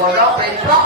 หัวเราะเป็นเพราะ